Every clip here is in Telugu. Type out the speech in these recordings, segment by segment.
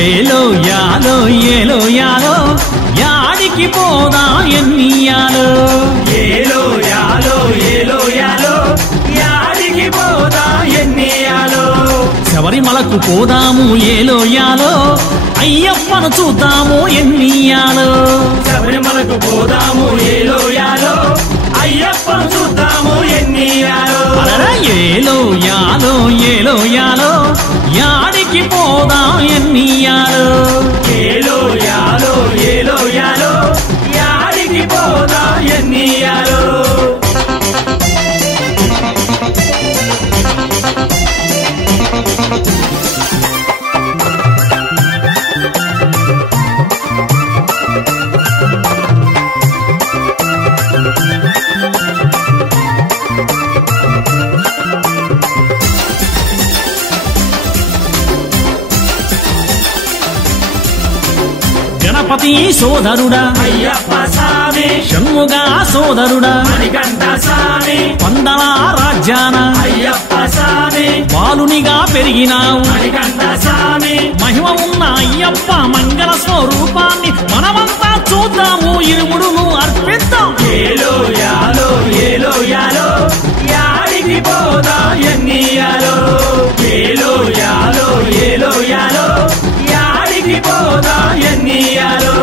ఏలో యాలో ఏలో యాలో యాడికి పోదా ఎన్నియాలో ఏలో యాలో ఏలో యాలో యాడికి పోదా ఎన్నియాలో శబరిమలకు పోదాము ఏలో యాలో అయ్యప్పను చూద్దాము ఎన్నియాలో శబరిమలకు పోదాము ఏలో యాలో అయ్యప్పను చూద్దాము ఎన్నియాలో ఏలో యాలో ఏలో యాలో యాడికి పోదా ఎన్నియాలో ఏలో యాలో ఏలో యాలో యాడికి పోదా ఎన్నియాలో గణపతి సోదరుడా అయ్యప్ప స్వామి షణ్ముగా సోదరుడా మణికంఠ స్వామి పందల రాజ్యాన అయ్యప్ప స్వామి బాలునిగా పెరిగినావు మణికంఠ స్వామి మహిమ ఉన్న అయ్యప్ప మంగళ స్వరూపాన్ని మనమంతా చూద్దాము ఇరుముడును అర్పిద్దాం ఏలో యాలో ఏలో యాలో యాడికి పోదా ఎన్నియాలో ఏలో యాలో ఏలో యాలో యాడికి పోదా ఎన్నియాలో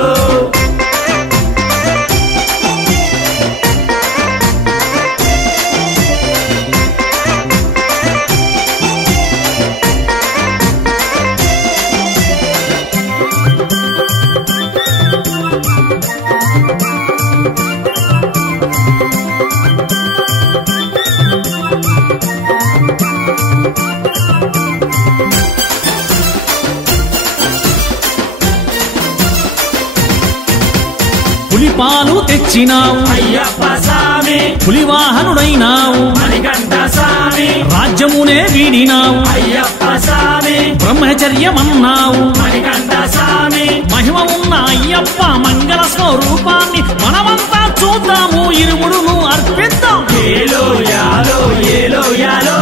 పులిపాలు తెచ్చినావు అయ్యప్ప స్వామి పులివాహనుడైనావు మణికంఠ స్వామి రాజ్యమునే వీడినావు అయ్యప్ప స్వామి బ్రహ్మచర్యమన్నావు మణికంఠ స్వామి మహిమ ఉన్న అయ్యప్ప మంగళ స్వరూపాన్ని మనమంతా చూద్దాము ఇరుముడును అర్పిద్దాం ఏలో యాలో ఏలో యాలో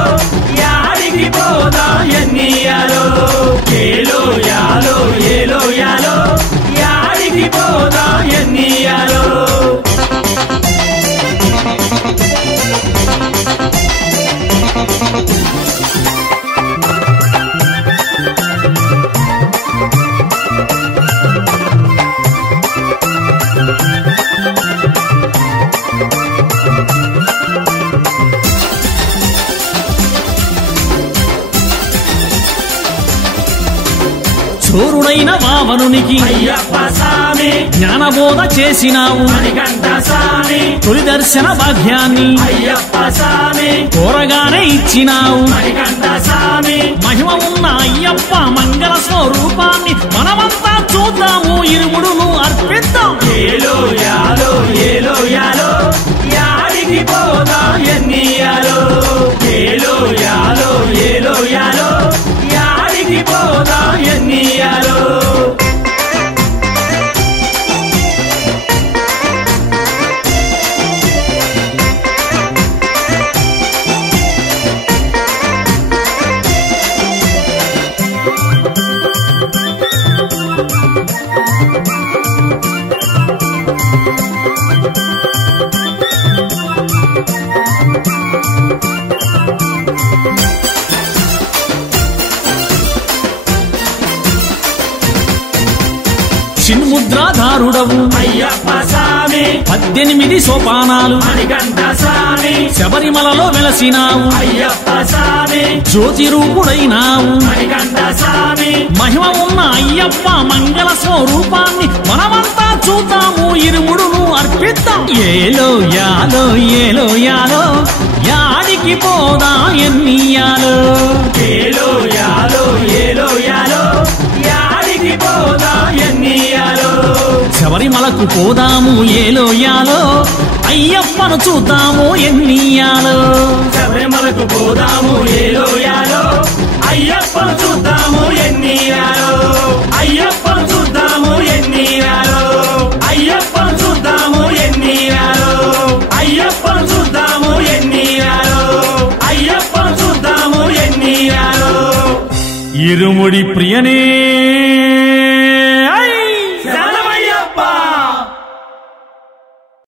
యాడికి పోదా ఎన్నియాలో ఏలో యాలో ఏలో యాలో యాడికి పోదా ఎన్నియాలో చోరుడైన వావనునికి అయ్యప్ప స్వామి జ్ఞానబోధ చేసినావు మణికంఠ స్వామి తొలి దర్శన భాగ్యాన్ని అయ్యప్ప స్వామి కోరగానే ఇచ్చినావు మణికంఠ స్వామి మహిమ ఉన్న అయ్యప్ప మంగళ స్వరూపాన్ని మనమంతా చూద్దాము ఇరుముడును అర్పిద్దాం ఏలో యాలో ఏలో యాలో యాడికి పోదా ఎన్నియాలో ఏలో యాలో ఏలో యాలో యాడికి పోదా ఎన్నియాలో చిన్ముద్రాధారుడవు అయ్యప్ప స్వామి 18 సోపానాలు మణికంఠ స్వామి శబరిమలలో వెలసినావు అయ్యప్ప స్వామి జ్యోతి రూపుడైనావు మణికంఠ స్వామి మహిమ ఉన్న అయ్యప్ప మంగళ స్వరూపాన్ని మనమంతా చూద్దాము ఇరుముడును అర్పిద్దాం ఏలో యాలో ఏలో యాలో యాడికి పోదా ఎన్నియాలో ఏలో యాలో ఏలో యాలో యాడికి పోదా ఎన్నియాలో శబరిమలకు పోదాము ఏలో యాలో అయ్యప్పను చూద్దాము ఎన్నియాలో శబరిమలకు పోదాము ఏలో యాలో అయ్యప్పను చూద్దాము ఎన్నియాలో అయ్యప్పను చూద్దాము ఎన్నియాలో అయ్యప్పను చూద్దాము ఎన్నియాలో అయ్యప్పను చూద్దాము ఎన్నియాలో అయ్యప్పను చూద్దాము ఎన్నియాలో ఇరుముడి ప్రియనే